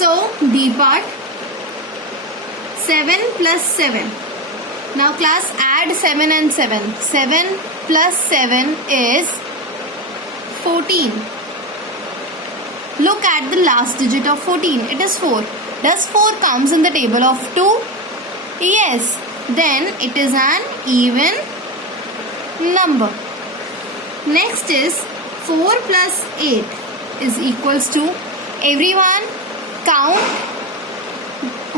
So D part, 7 plus 7. Now class, add 7 and 7. 7 plus 7 is 14. Look at the last digit of 14. It is 4. Does 4 comes in the table of 2? Yes. Then it is an even number. Next is 4 plus 8 is equals to, everyone count,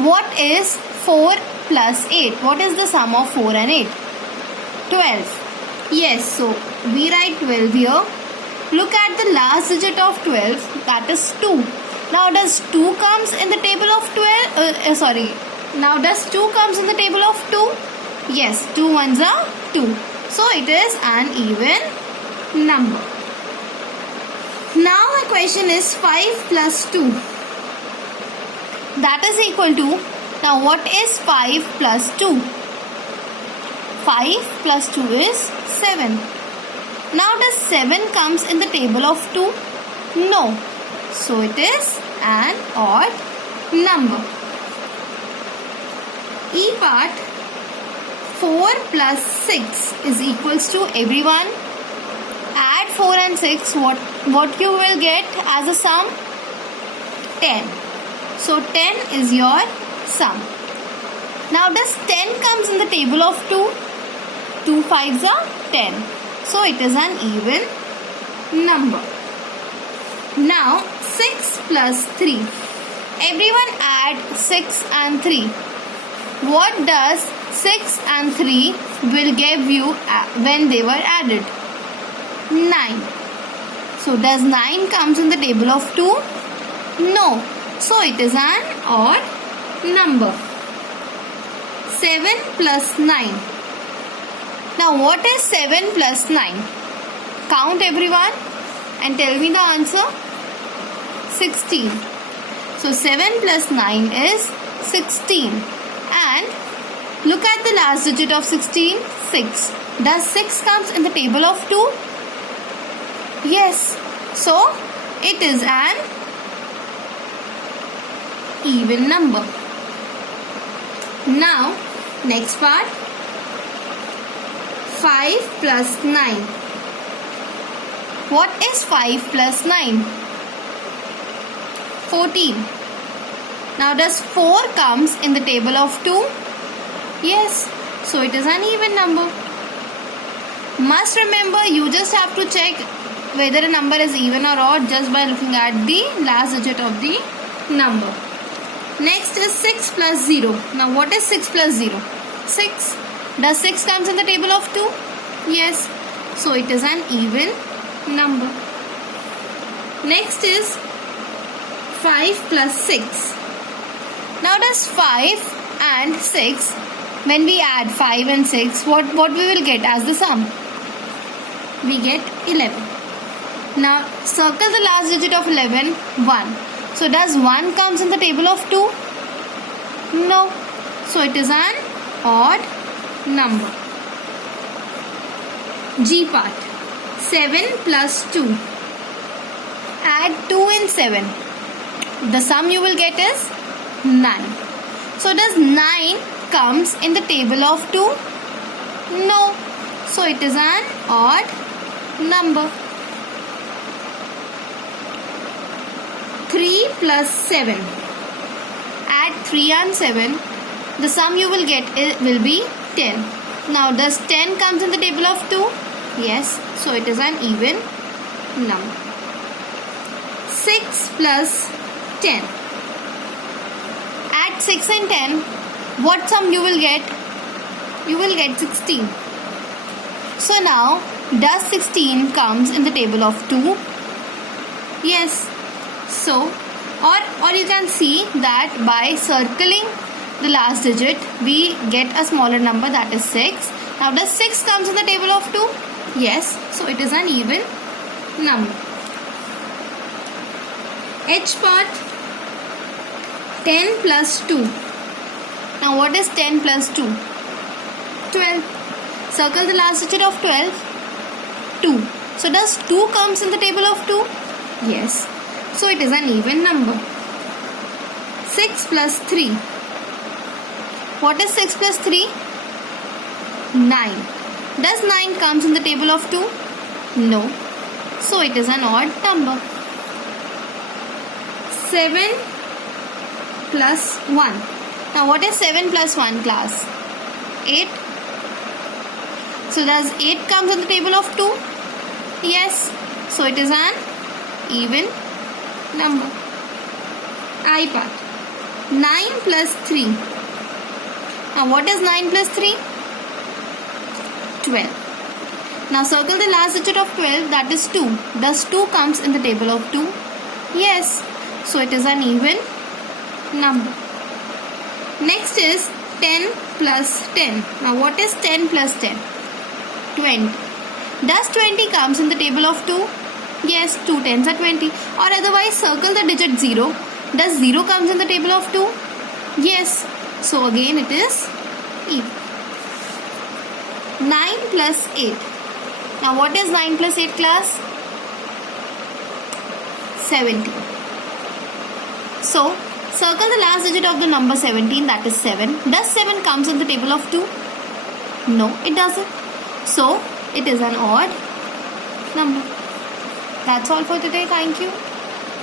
what is 4 plus 8? What is the sum of 4 and 8? 12. Yes, so we write 12 here. Look at the last digit of 12, that is 2. Now does 2 comes in the table of 12? Now does 2 comes in the table of 2? Yes, 2 ones are 2. So it is an even number. Now the question is 5 plus 2. That is equal to, now what is 5 plus 2? 5 plus 2 is 7. Now does 7 comes in the table of 2? No. So it is an odd number. E part, 4 plus 6 is equals to, everyone add 4 and 6. What you will get as a sum? 10. So 10 is your sum. Now does 10 comes in the table of 2? 2 5s are 10. So it is an even number. Now 6 plus 3. Everyone add 6 and 3. What does 6 and 3 will give you when they were added? 9. So does 9 comes in the table of 2? No. So it is an odd number. 7 plus 9. Now what is 7 plus 9? Count everyone and tell me the answer. 16. So 7 plus 9 is 16. And look at the last digit of 16, 6. Does 6 comes in the table of 2? Yes. So it is an even number. Now next part, 5 plus 9. What is 5 plus 9? 14. Now does 4 comes in the table of 2? Yes. So it is an even number. Must remember, you just have to check whether a number is even or odd just by looking at the last digit of the number. Next is 6 plus 0. Now what is 6 plus 0? 6. Does 6 comes in the table of 2? Yes. So it is an even number. Next is 5 plus 6. Now does 5 and 6, when we add 5 and 6, what we will get as the sum? We get 11. Now circle the last digit of 11, 1. So does 1 comes in the table of 2? No. So it is an odd number. G part, 7 plus 2. Add 2 and 7. The sum you will get is 9. So does 9 comes in the table of 2? No. So it is an odd number. 3 plus 7. Add 3 and 7. The sum you will get will be 10. Now does 10 comes in the table of 2? Yes. So it is an even number. 6 plus 10. Add 6 and 10. What sum you will get? You will get 16. So now does 16 comes in the table of 2? Yes. So or you can see that by circling the last digit we get a smaller number, that is 6. Now does 6 comes in the table of 2? Yes. So it is an even number. H part, 10 plus 2. Now what is 10 plus 2? 12. Circle the last digit of 12. 2. So does 2 comes in the table of 2? Yes. So it is an even number. 6 plus 3. What is 6 plus 3? 9. Does 9 comes in the table of 2? No. So it is an odd number. 7 plus 1. Now what is 7 plus 1, class? 8. So does 8 comes in the table of 2? Yes. So it is an even number. I part. 9 plus 3. Now what is 9 plus 3? 12. Now circle the last digit of 12, that is 2. Does 2 comes in the table of 2? Yes. So it is an even number. Next is 10 plus 10. Now what is 10 plus 10? 20. Does 20 comes in the table of 2? Yes, 2 tens are 20. Or otherwise circle the digit 0. Does 0 comes in the table of 2? Yes. So again it is even. 9 plus 8. Now what is 9 plus 8, class? 17. So circle the last digit of the number 17, that is 7. Does 7 comes in the table of 2? No, it doesn't. So it is an odd number. That's all for today. Thank you.